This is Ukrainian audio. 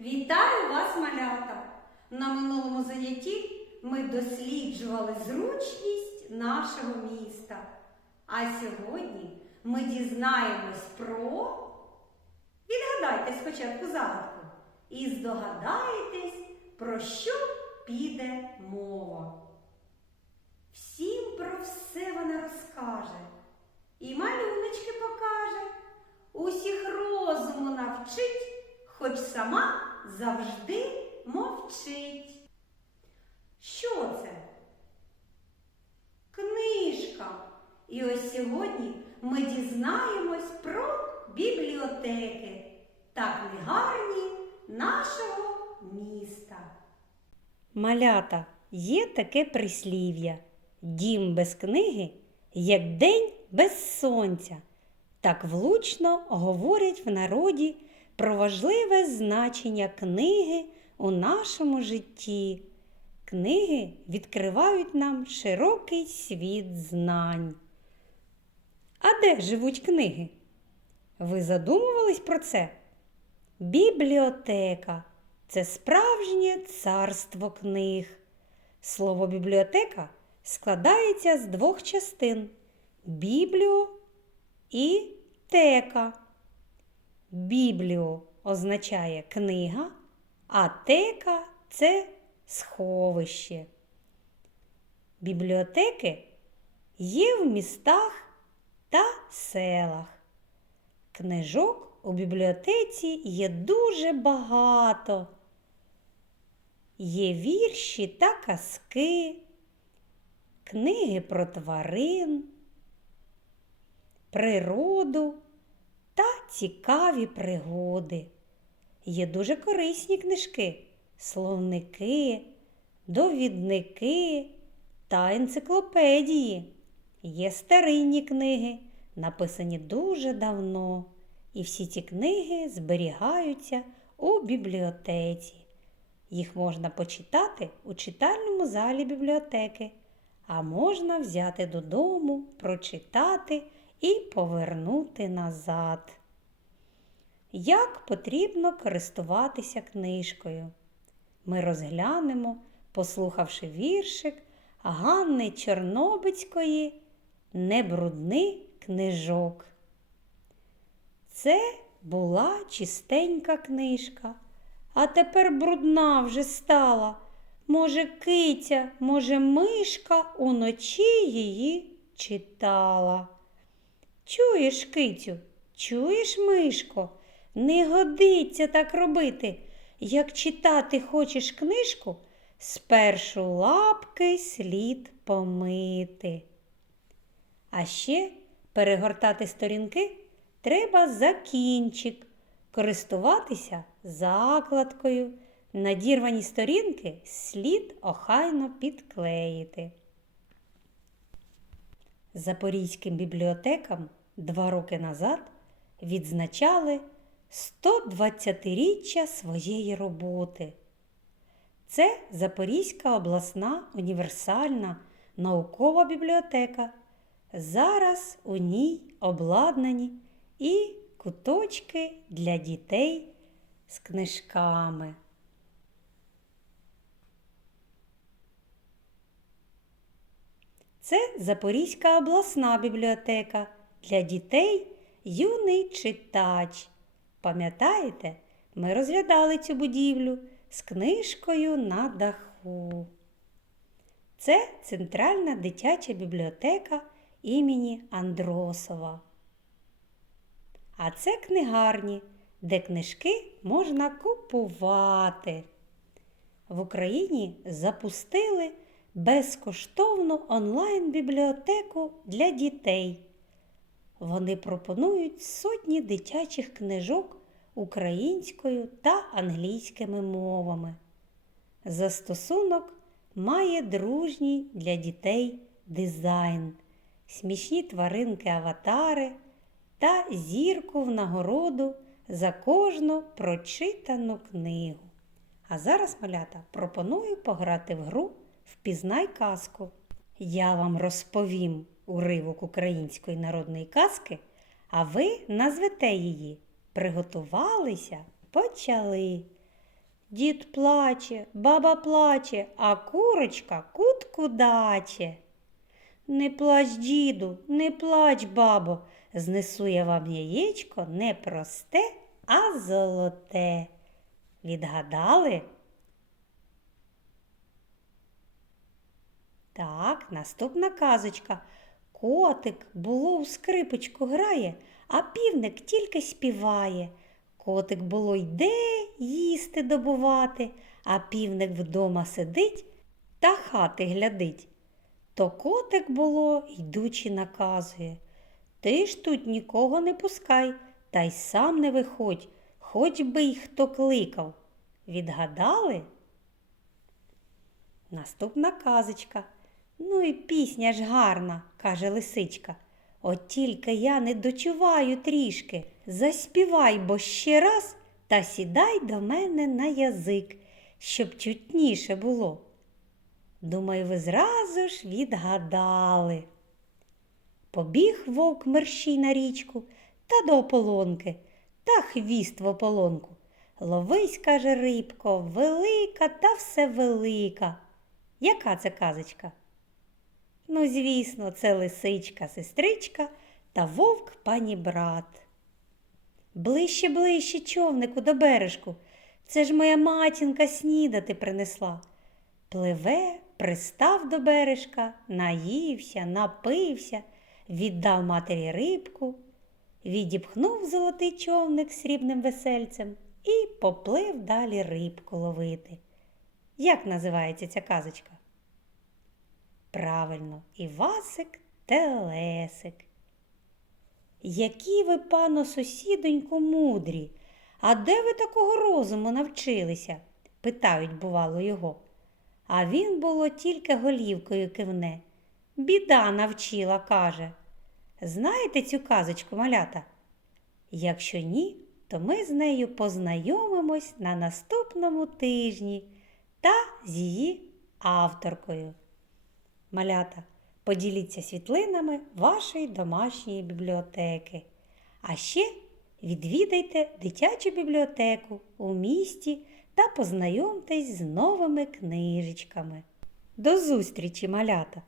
Вітаю вас, малята! На минулому занятті ми досліджували зручність нашого міста. А сьогодні ми дізнаємось про. Відгадайте спочатку загадку і здогадаєтесь, про що піде мова. Всім про все вона розкаже і малюночки покаже, усіх розуму навчить, хоч сама завжди мовчить. Що це? Книжка. І ось сьогодні ми дізнаємось про бібліотеки та книгарні нашого міста. Малята, є таке прислів'я. Дім без книги, як день без сонця. Так влучно говорять в народі про важливе значення книги у нашому житті. Книги відкривають нам широкий світ знань. А де живуть книги? Ви задумувались про це? Бібліотека це справжнє царство книг. Слово бібліотека складається з двох частин бібліо і тека. Бібліо означає книга, а тека це сховище. Бібліотеки є в містах та селах. Книжок у бібліотеці є дуже багато. Є вірші та казки, книги про тварин, природу та цікаві пригоди. Є дуже корисні книжки, словники, довідники та енциклопедії. Є старинні книги, написані дуже давно, і всі ці книги зберігаються у бібліотеці. Їх можна почитати у читальному залі бібліотеки, а можна взяти додому, прочитати і повернути назад. Як потрібно користуватися книжкою? Ми розглянемо, послухавши віршик Ганни Чорнобицької Не брудни книжок. Це була чистенька книжка, а тепер брудна вже стала. Може, киця, може, мишка уночі її читала. Чуєш, кицю, чуєш, мишко, не годиться так робити. Як читати хочеш книжку, спершу лапки слід помити. А ще перегортати сторінки треба за кінчик, користуватися закладкою. Надірвані сторінки слід охайно підклеїти. Запорізьким бібліотекам два роки назад відзначали 120-річчя своєї роботи. Це Запорізька обласна універсальна наукова бібліотека. Зараз у ній обладнані і куточки для дітей з книжками. Це Запорізька обласна бібліотека для дітей юний читач. Пам'ятаєте, ми розглядали цю будівлю з книжкою на даху. Це Центральна дитяча бібліотека імені Андросова. А це книгарні, де книжки можна купувати. В Україні запустили безкоштовну онлайн-бібліотеку для дітей. Вони пропонують сотні дитячих книжок українською та англійськими мовами. Застосунок має дружній для дітей дизайн, смішні тваринки-аватари та зірку в нагороду за кожну прочитану книгу. А зараз, малята, пропоную пограти в гру Впізнай казку. Я вам розповім уривок української народної казки, а ви назвете її. Приготувалися, почали. Дід плаче, баба плаче, а курочка кутку даче. Не плач, діду, не плач, бабо, знесу я вам яєчко не просте, а золоте. Відгадали? Так, наступна казочка. Котик було у скрипочку грає, а півник тільки співає. Котик було йде їсти добувати, а півник вдома сидить та хати глядить. То котик було, йдучи, наказує. Ти ж тут нікого не пускай, та й сам не виходь, хоч би й хто кликав. Відгадали? Наступна казочка. Ну і пісня ж гарна, каже лисичка. От тільки я не дочуваю трішки. Заспівай бо ще раз та сідай до мене на язик, щоб чутніше було. Думаю, ви зразу ж відгадали. Побіг вовк мерщій на річку та до ополонки, та хвіст в ополонку. Ловись, каже рибко, велика та все велика. Яка це казочка? Ну, звісно, це лисичка, сестричка та вовк пані брат. Ближче, ближче, човнику до бережку. Це ж моя матінка снідати принесла. Пливе, пристав до бережка, наївся, напився, віддав матері рибку, відіпхнув золотий човник срібним весельцем і поплив далі рибку ловити. Як називається ця казочка? Правильно, Івасик Телесик. Які ви, пано сусідоньку, мудрі, а де ви такого розуму навчилися? питають, бувало, його. А він, було, тільки голівкою кивне. Біда навчила, каже. Знаєте цю казочку, малята? Якщо ні, то ми з нею познайомимось на наступному тижні та з її авторкою. Малята, поділіться світлинами вашої домашньої бібліотеки. А ще відвідайте дитячу бібліотеку у місті та познайомтесь з новими книжечками. До зустрічі, малята!